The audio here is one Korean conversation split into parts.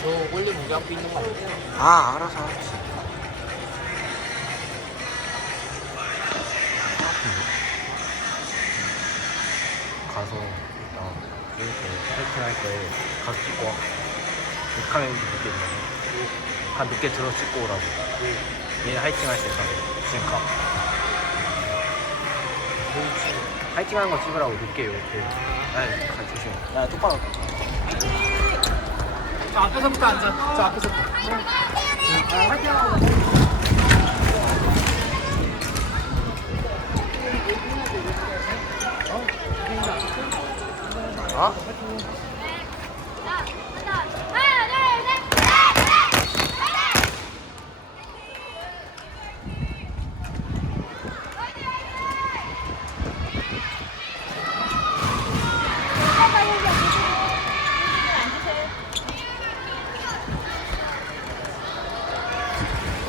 저 원래 무게 안고 있는 거 아니에요? 아 알아서 알았지. 가서 일단 이렇게 파이팅 할 때 가서 찍고 와. 북한에 늦게 있는 한 늦게 들어 찍고 오라고. 얘 하이팅 할때 가서 가 하이팅 하는 거 찍으라고 늦게 이렇게 아이 가 조심해 야 똑바로 저 앞에서부터 앉아. 저 앞에서부터. 어?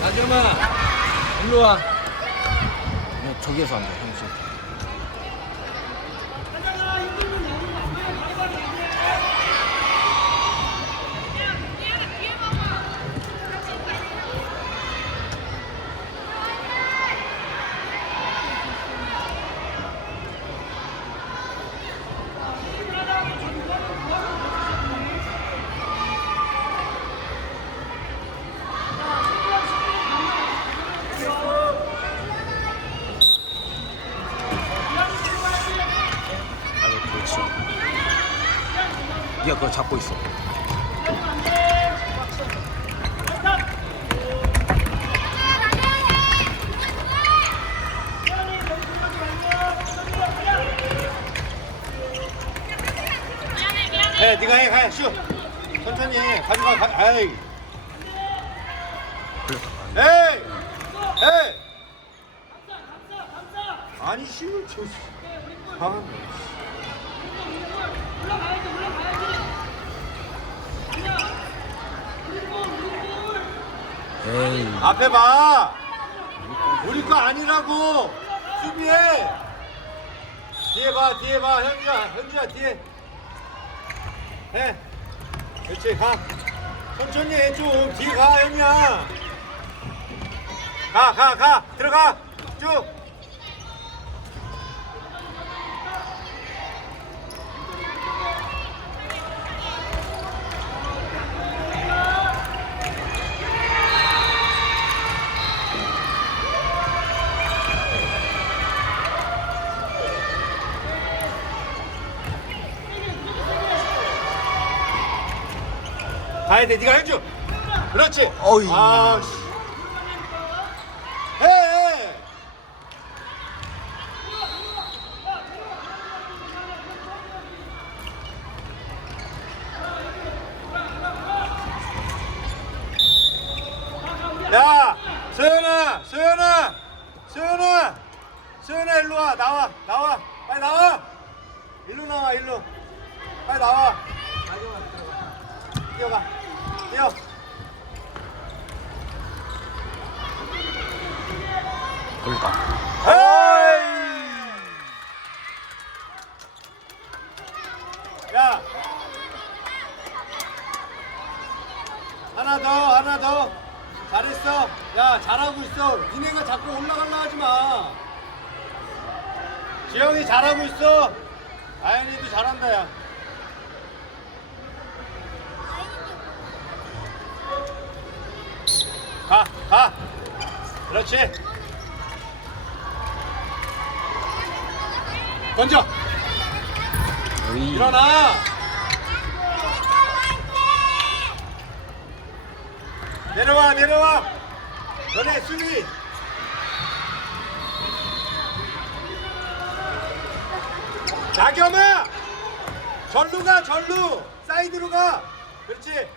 나지름아, 일로 와. 네, 저기에서 앉아 형씨 아이고 그렇지 네가 그걸 잡고 있어 해, 네가 해, 가, 쉬어. 천천히 해. 가져가, 가, 아이. 에이! 아니, 힘을 줘. 아. 에이 앞에 봐! 우리 거 아니라고! 수비해! 뒤에 봐, 뒤에 봐. 현주야, 현주야, 뒤에. 해. 그렇지, 가. 천천히 해, 좀. 뒤에 가, 현이야. 가, 가, 가. 들어가. 쭉. 가야 돼, 네가 현주. 그렇지. 어이. 아, 씨. 해, 해. 야, 소연아, 소연아, 소연아, 소연아 일로 와, 나와, 나와, 빨리 나와. 일로 나와, 일로. 빨리 나와. 뛰어가, 뛰어. 그러니까 에이! 야! 하나 더, 하나 더. 잘했어. 야, 잘하고 있어. 니네가 자꾸 올라가려 하지 마. 지영이 잘하고 있어. 아연이도 잘한다, 야. 가, 가. 그렇지. 던져. 일어나. 내려와 내려와. 너네 수비. 나겸아. 절로 가 절로. 사이드로 가. 그렇지. 네.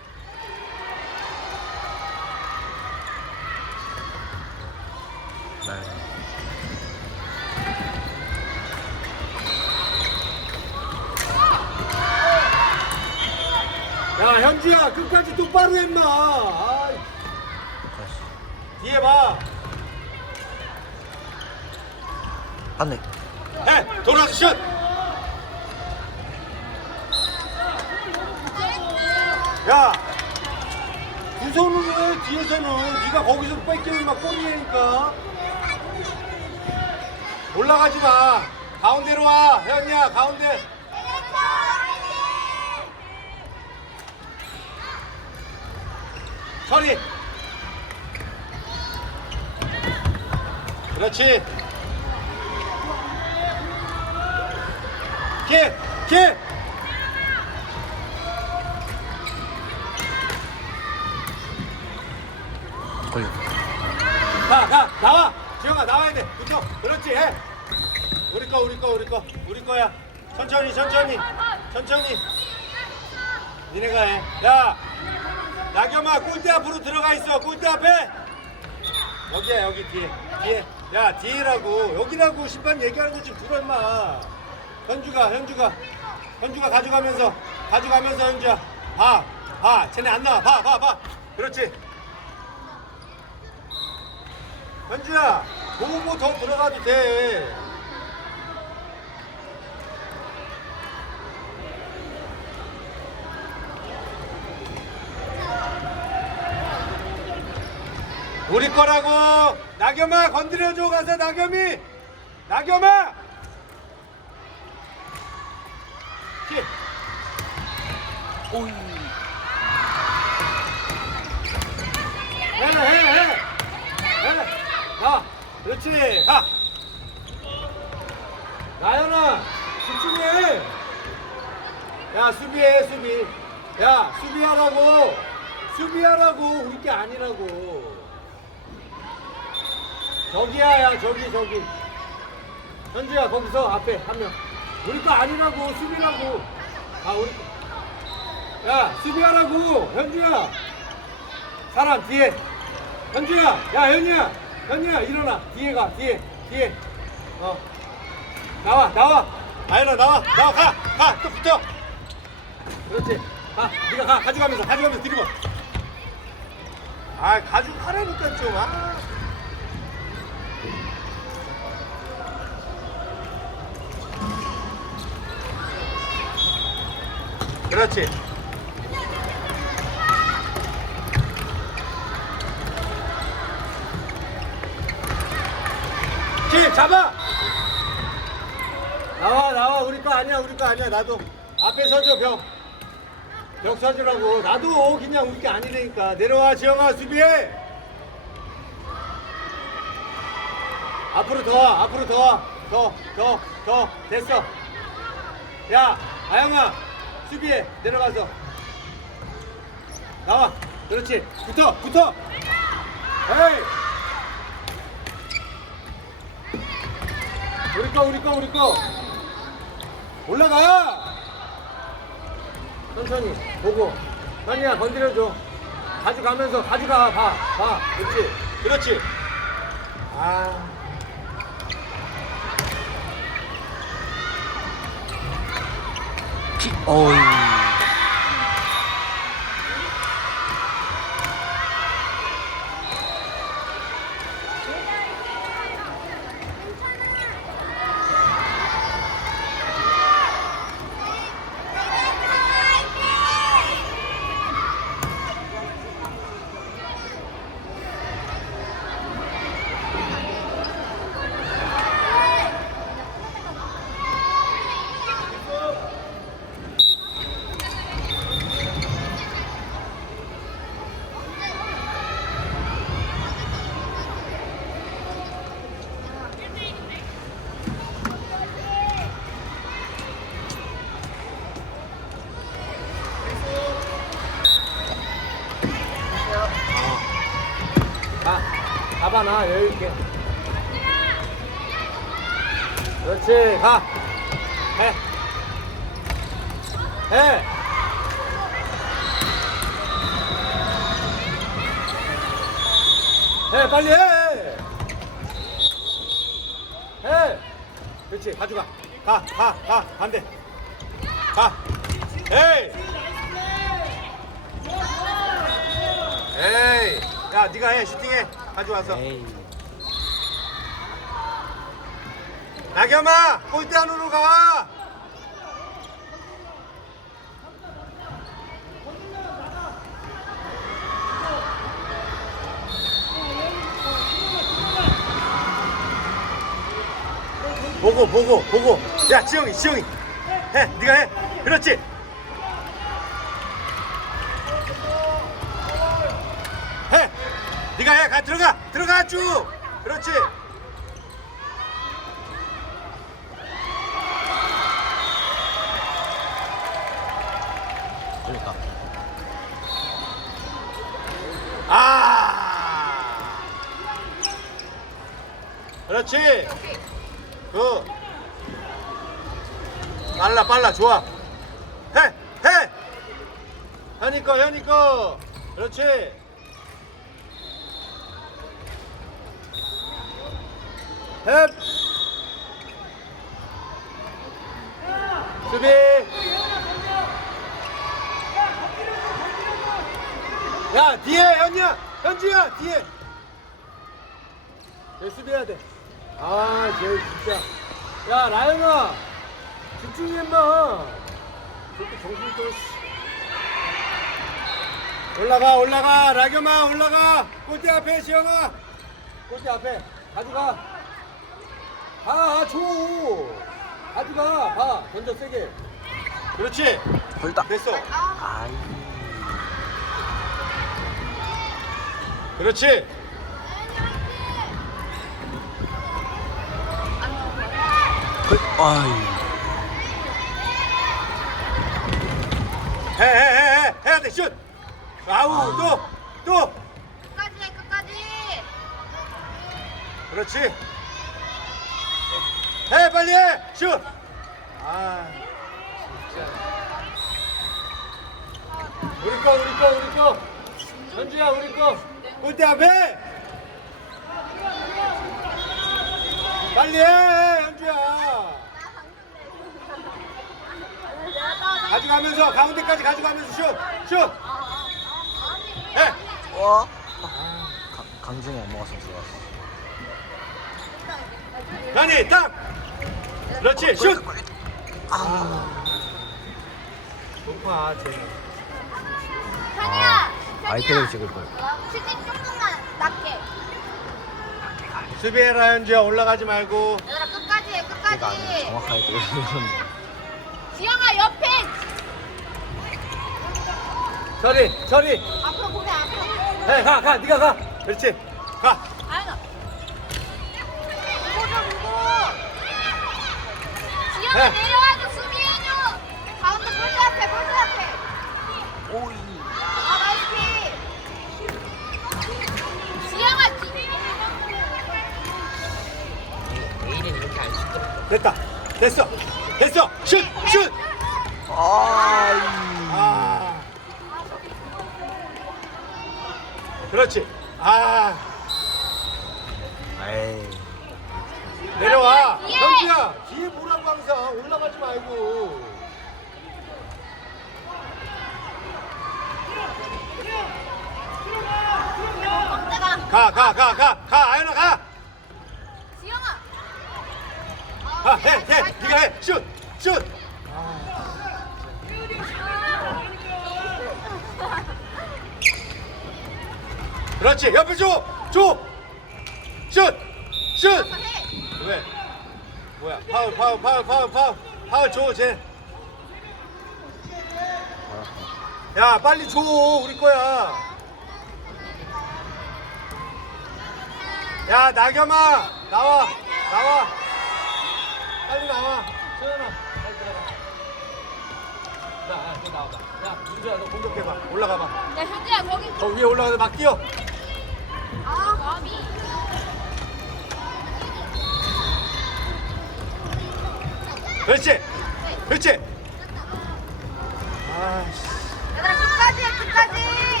야 현주야 끝까지 똑바로. 아이, 다시. 뒤에 봐. 안돼 해 돌아서 슛 야, 두 손으로 해, 뒤에서는. 네가 거기서 뺏기면 막 골이니까. 올라가지 마. 가운데로 와, 혜연이야, 가운데. 처리. 그렇지. 킥, 킥. 걸려 가, 가, 나와! 지영아, 나와야 돼. 붙어. 그렇지, 해. 우리 거, 우리 거, 우리 거. 우리 거야. 천천히, 천천히. 천천히. 니네가 해. 야, 나겸아, 골대 앞으로 들어가 있어. 골대 앞에. 여기야, 여기 뒤에. 뒤에. 야, 뒤에라고. 여기라고. 심판 얘기하는 거 좀 들어, 임마. 현주가, 현주가. 현주가 가져가면서. 가져가면서, 현주야. 봐. 봐. 쟤네 안 나와. 봐, 봐, 봐. 그렇지. 현주야, 보고 더 들어가도 돼. 우리 거라고. 나겸아 건드려줘 가서 나겸이. 나겸아. 킥. 오이 해, 해, 해. 해. 가. 그렇지. 가. 나연아, 집중해. 야, 수비해, 수비. 야, 수비하라고. 수비하라고. 우리 게 아니라고. 저기야, 야, 저기, 저기. 현주야, 거기서 앞에 한 명. 우리 거 아니라고. 수비라고. 아, 우리 거. 야, 수비하라고. 현주야. 사람 뒤에 현주야 야 현주야 현주야 일어나 뒤에 가 뒤에 뒤에 어 나와 나와 아연아 나와 나와 가가또 붙어 그렇지 가 네가 가 가져가면서 가져가면서 드리고 아 가져가라니까 좀 아. 그렇지. 킬 잡아! 나와 나와. 우리 거 아니야 우리 거 아니야 나도. 앞에 서줘 벽 벽 서주라고. 나도 그냥 우리 게 아니라니까. 내려와 지영아 수비해. 앞으로 더 와 앞으로 더 와 더 더 더. 됐어. 야 아영아 수비해 내려가서. 나와. 그렇지. 붙어 붙어. 에이. 우리 거 우리 거 우리 거. 올라가. 천천히. 보고. 현이야 건드려줘. 가져가면서 가져가. 봐봐. 그렇지. 그렇지. 아 키 잡아놔 여유 있게 그렇지 가 해 해. 해 빨리 해. 해. 그렇지 가져가. 가 가 가 반대. 가. 에이. 에이. 야 네가 해. 슈팅해. 가져와서. 에이. 나겸아 골대 안으로 가. 보고 보고 보고. 야 지영이 지영이. 해 네가 해. 그렇지 해 네가 해 가 들어가 들어가 쭉. 그렇지. 그러니까 아. 그렇지. 그. 빨라 빨라 좋아. 해 해. 현이 거 현이 거 그렇지 해 수비. 야 뒤에 현이야. 현주야 뒤에. 내 수비해야 돼아 쟤 진짜. 야 라연아. 집중해 임마. 저렇게 정신 또 씨. 올라가 올라가. 라겸아 올라가. 골대 앞에 지영아. 골대 앞에. 가져가 가줘 가져가 봐. 던져 세게. 그렇지. 걸다 됐어. 아이. 그렇지. 걸 아이. 해 해 해 해. 해야 돼슛. 아우 또 또. 끝까지 해 끝까지. 그렇지 해 빨리 해 슛 아 진짜. 우리 거 우리 거 우리 거. 현주야 우리 거. 골대 앞에! 빨리 해 현주야. 가져가면서 가운데까지 가져가면서 슛 슛. 해. 와 강- 강중이 안 먹어서 들어갔어. 현이 딱 그렇지 슛! 아. 높아 쟤. 현이야 아이패드를 찍을 걸 수직 조금만 낮게. 수비해라 현주야 올라가지 말고. 얘들아 끝까지 해 내가 끝까지 정확하게 찍으려는데. 지영아 옆에. 저리 저리 앞으로 보내 앞으로. 해 가 가 네가 가. 그렇지. 가 아연아 보자 보고 해. 내려와줘 수비해줘. 가운데 골대 앞에 골대 앞에. 오이. 아 나이스 지영아 뒤 내일은 이렇게 안 시끄럽다. 됐다. 됐어. 됐어. 슛 슛. 아이. 아. 그렇지. 아. 에이. 내려와. 뒤에. 현주야. 뒤에 보라고 항상 올라가지 말고 가 가 가 가가 아연아 가 지영아 아, 해, 해, 네가 해, 슛, 슛. 그렇지, 옆에 줘, 줘, 슛, 슛. 왜? 뭐야? 파울, 파울, 파울, 파울, 파울, 파울 줘, 쟤. 야, 빨리 줘, 우리 거야. 야, 나겸아, 나와, 나와. 빨리 나와. 소연아, 빨리 들어가. 자, 너 나와봐. 야, 민주야, 너 공격해봐. 올라가봐. 야 현주야 거기 저 위에 올라가서 막 뛰어. 아 마음이 그렇지. 그렇지. 아씨. 얘들아 끝까지 해 끝까지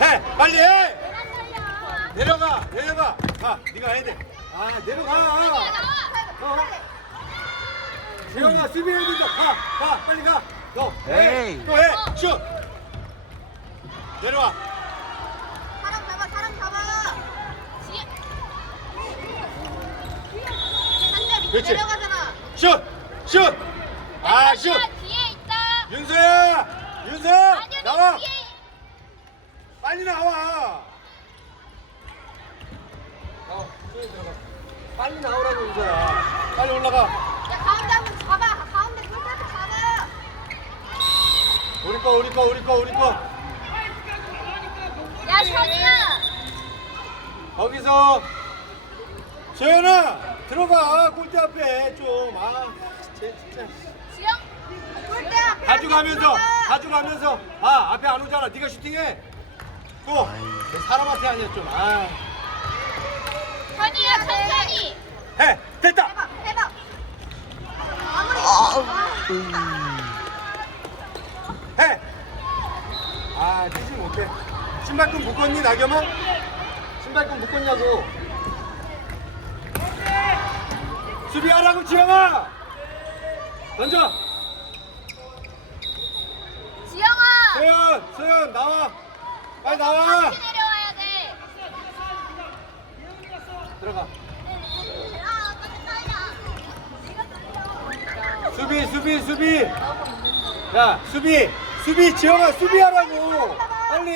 해, 빨리 해. 내려가, 내려가. 가, 네가 해야 돼. 아, 내려가. 어. 재영아, 수비해야 된다. 가, 가, 빨리 가. 너, 해. 에이. 또 해. 슛. 내려와. 사람 잡아 사람 잡아 지혜 한대 밑에 그렇지. 내려가잖아 슛! 슛! 아, 슛! 뒤에 있다. 윤서야! 윤서야! 나와! 뒤에. 빨리 나와! 어, 수현이 들어가. 빨리 나오라고, 윤서야. 빨리 올라가. 야 가운데 한번 잡아. 가운데 골대한테 잡아. 우리 거, 우리 거, 우리 거, 우리 거. 야 현이야. 거기서 소연아 들어가 골대 앞에 좀 아. 가져가면서. 가져가면서. 아 앞에 안 오잖아. 네가 슈팅해. 또 사람한테 아니야 좀아. 현이야 천천히. 해 됐다. 해봐 해봐. 마무리. 해아 뛰지 못해. 신발끈 묶었니 나겸아? 신발끈 묶었냐고. 수비하라고 지영아 던져 지영아. 소연 소연 나와. 빨리 나와. 같이 내려와야 돼. 들어가. 아, 깜짝이야. 수비 수비 수비. 야 수비 수비 지영아 수비하라고. 빨리.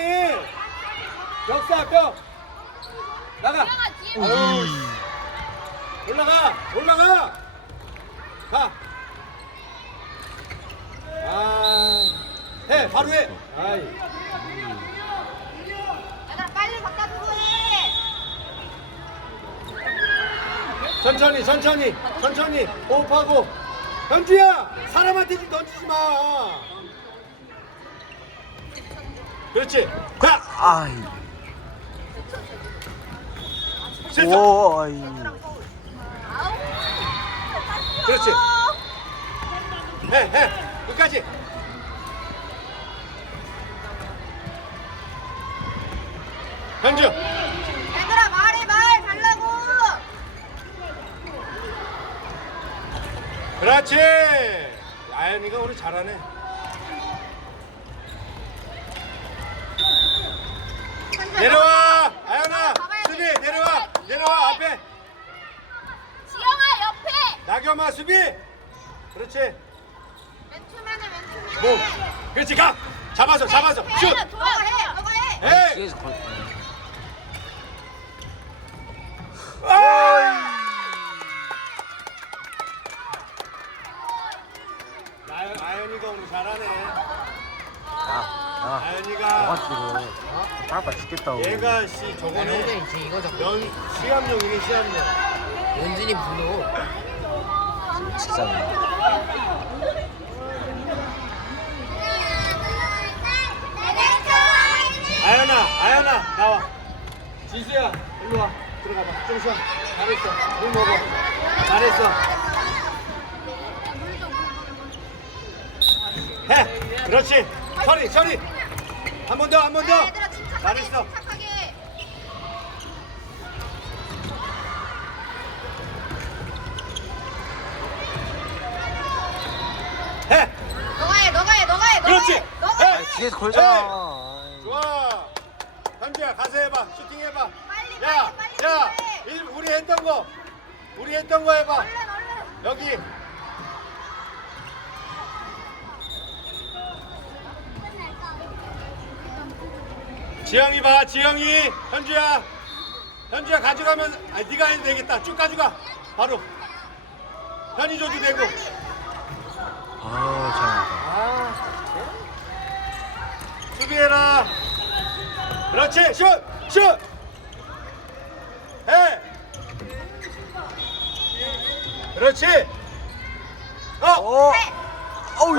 벽사 벽. 나가. 지영아 뒤에. 아유 올라가 올라가. 가 아 해 바로 해 아이 얘들아 빨리 바꿔주고 해. 천천히 천천히 천천히 호흡하고 현주야 사람한테 좀 던지지 마 그렇지 자 아이. 실수 오, 아이. 아우. 그렇지. 해해 끝까지. 현주. 얘들아 말해 말. 달라고. 그렇지. 아연이가 오늘 잘하네. 내려와. 아연아 수비. 내려와. 내려와 앞에. 지영아 옆에. 나겸아 수비. 그렇지 맨투맨. 뭐 그렇지 가 잡아서 잡아서 슛 슛. 너가 해. 너가 해. 에이 뒤에서 걸. 아! 아연, 아연이가 오늘 잘하네 야, 야. 아연이가 빨빨 죽겠다고. 얘가 씨 저번에 형제 이제 이거 잡고 연 시합용이네 시합용 연준이 분노 진짜. 아연아 아연아 나와 지수야 일로 와 들어가 봐 좀 쉬어 잘했어 물 먹어 잘했어 해 그렇지 처리 처리 한 번 더 한 번 더 야, 얘들아 침착하게 잘했어 침착하게. 해 너가 해. 너가 해. 너가 해. 너가 그렇지. 해. 너가 해. 해. 뒤에서 걸잖아. 현주야 가서 해봐. 슈팅 해봐. 빨리, 야, 빨리, 빨리 야, 해. 일- 우리 했던 거 우리 했던 거 해봐. 얼른 얼른. 여기. 지영이 봐 지영이. 현주야. 현주야 가져가면 아 네가 해도 되겠다. 쭉 가져가. 바로. 현이 줘도 되고. 아우, 잘한다. 아 수비해라 그렇지 슛 슛 해 그렇지 어 어. 어우.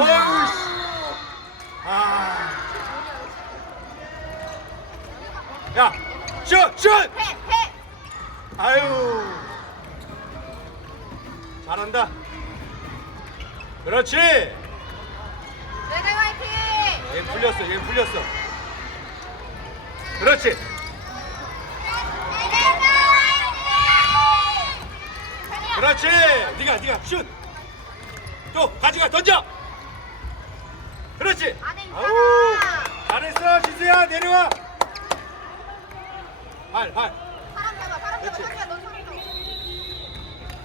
아. 야, 슛, 슛! 해. 해. 아유. 잘한다. 그렇지. 얘 풀렸어, 얘 풀렸어. 그렇지. 그렇지. 네가, 네가 슛. 또 가져가 던져. 그렇지. 아우, 잘했어, 지수야 내려와. 발, 발. 사람 잡아. 사람 잡아. 그렇지. 현주야 너 손.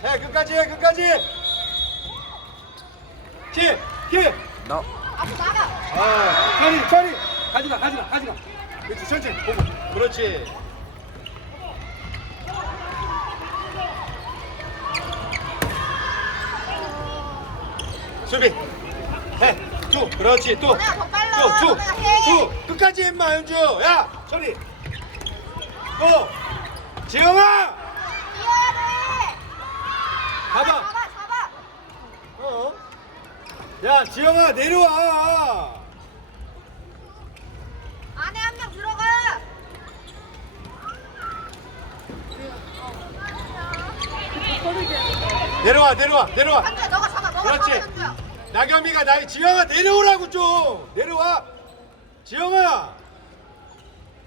해 끝까지 해 끝까지 키, 키. 나 앞으로 나가. 아, 천이, 천이. 가지가, 가지가, 가지가. 그렇지, 천천히 보고. 그렇지. 수비. 해. 두. 그렇지. 더 빨라. 두. 끝까지 임마, 현주. 야, 천이. 또. 지영아. 뛰어야 돼. 잡아. 어? 야, 지영아, 내려와. 안에 한 명 들어가. 내려와, 내려와, 내려와. 현주야, 너가 잡아. 너가 그렇지. 잡아. 나겸이가 나 지영아 내려오라고 좀 내려와 지영아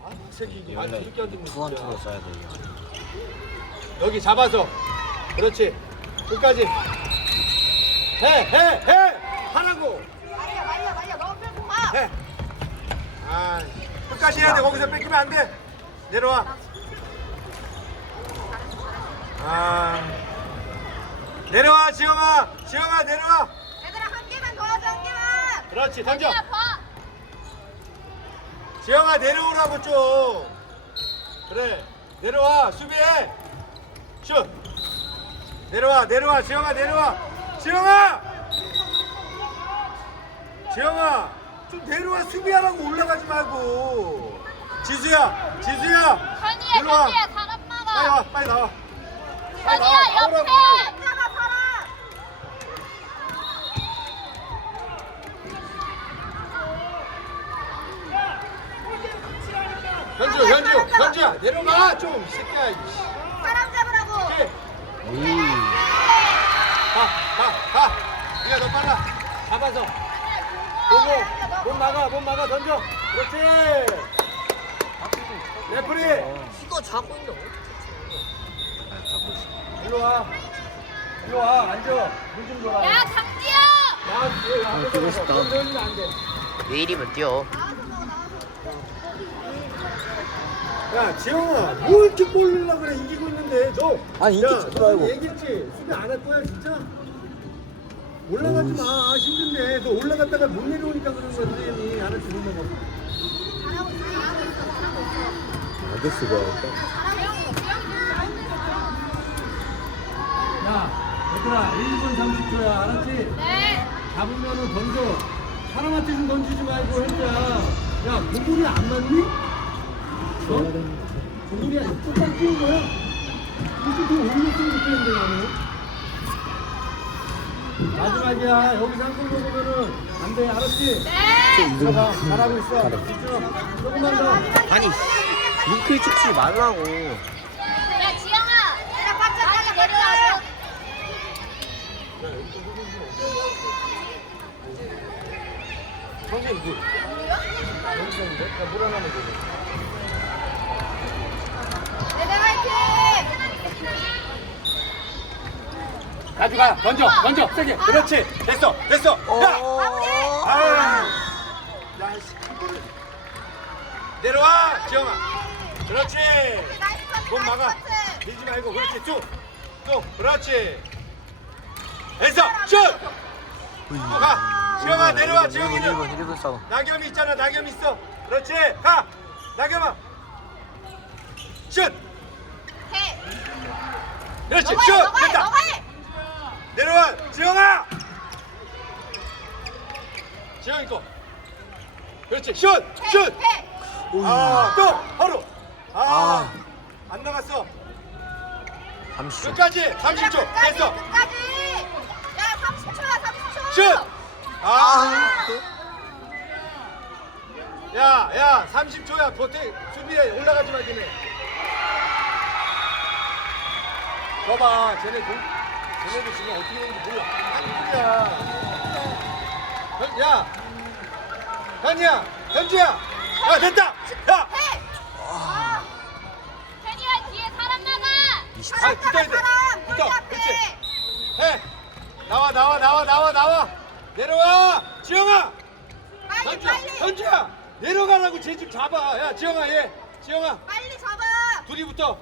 아 새끼 아 원래 이렇게 투원투로. 써야 돼. 여기 잡아서 그렇지 끝까지 해 해 해 하라고 말려, 말려, 말려. 너 끌고 가. 해 아 끝까지 해야 돼 거기서 뺏기면 안돼 내려와 아 내려와 지영아. 지영아 내려와. 얘들아, 한 개만 더 하자, 한 개만. 그렇지 던져 봐. 지영아 내려오라고 좀. 그래 내려와 수비해. 슛. 내려와 내려와 지영아 내려와. 지영아! 지영아 좀 내려와 수비하라고 올라가지 말고. 지수야 지수야. 현이야, 내려와. 현이야, 사람 빨리 막아. 와 빨리 나와. 빨리 나와 현이야, 나오라고. 옆에. 사람. 현주 현주 현주야 내려가 좀이 새끼야 이씨. 사람 잡으라고. 오케이. 오. 가, 가, 가. 네가 더 빨라. 잡아서. 보고, 몸 막아, 몸 막아, 던져. 그렇지. 레프리, 이거 자고 잡고 있어. 일로 와. 일로 와, 앉아. 물좀 줘라. 야, 강지야. 야, 야, 아, 뛰고 싶다. 안 돼. 왜 이리면 뛰어 야, 지영아, 뭐 이렇게 몰리려 그래? 이기고 있는데, 너. 아니, 야, 이기지 너 말고. 얘기했지? 수비 안 할 거야, 진짜? 올라가지 마. 힘든데. 너 올라갔다가 못 내려오니까 그런 거야, 선생님이. 알아서 그런 거. 잘하고 있어, 잘하고 있어, 잘하고 있어. 알겠어, 뭐. 있어. 야, 얘들아, 1분 30초야, 알았지? 네. 잡으면은 던져. 사람한테 좀 던지지 말고 현주야. 야, 공물이 안 맞니? 어? 공물이 똑딱 끼운 거야? 이렇게 더 올렸으면 좋겠는데 나는. 마지막이야. 여기서 한골 먹으면은 안 돼, 알았지? 네. 들어가. 잘하고 있어. 집중. 조금만 더. 아니 링크 찍지 말라고 야, 지영아. 얘들아, 바짝 빨리 내려와. 선생님, 누구? 선생님인데? 야, 물 하나만 줘. 얘들 화이팅! 가져가. 던져. 던져. 세게. 그렇지. 됐어. 됐어. 야! 아! 야, 씨, 이거를. 내려와, 지영아. 그렇지. 몸 막아. 밀지 말고, 그렇지. 쭉. 쭉. 그렇지. 됐어. 슛. 또 가. 지영아, 내려와, 1분, 지영이는. 1분, 1분 싸움. 나겸이 있잖아, 나겸 있어. 그렇지. 가. 나겸아. 슛. 해. 그렇지. 해, 됐다. 내려와, 지영아. 지영이 거. 그렇지. 슛. 슛. 해. 아, 또 바로. 아, 아. 안 나갔어. 30초. 끝까지 얘들아, 30초. 끝까지, 됐어. 끝까지. 야, 30초야, 30초. 슛. 아. 야, 야, 30초야. 보태 수비에 올라가지 마, 걔네. 봐봐, 쟤네 공, 쟤네도 지금 어떻게 되는지 몰라. 한국이야. 현, 야, 현이야, 현주야. 야, 됐다. 야, 해. 아. 혜니야, 뒤에 사람 나가. 20초. 아, 붙어야 돼. 사람, 붙어. 앞에. 그렇지. 해. 나와, 나와, 나와, 나와, 나와. 내려와. 지영아. 빨리, 현주야, 빨리. 현주야. 내려가라고 쟤 좀 잡아. 야, 지영아, 얘. 지영아, 빨리 잡아. 둘이 붙어.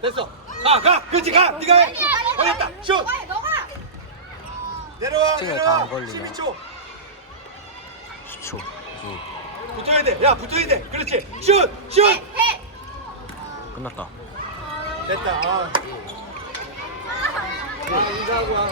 됐어. 가, 가. 그렇지, 가. 네가 해. 걸렸다. 슛. 너가 해, 너가. 내려와 팅을 내려와 다안 걸리네. 12초 10초. 9. 붙어야 돼 야 붙어야 돼 그렇지 슛 슛 해, 해. 끝났다. 됐다 아. 아 인사하고 와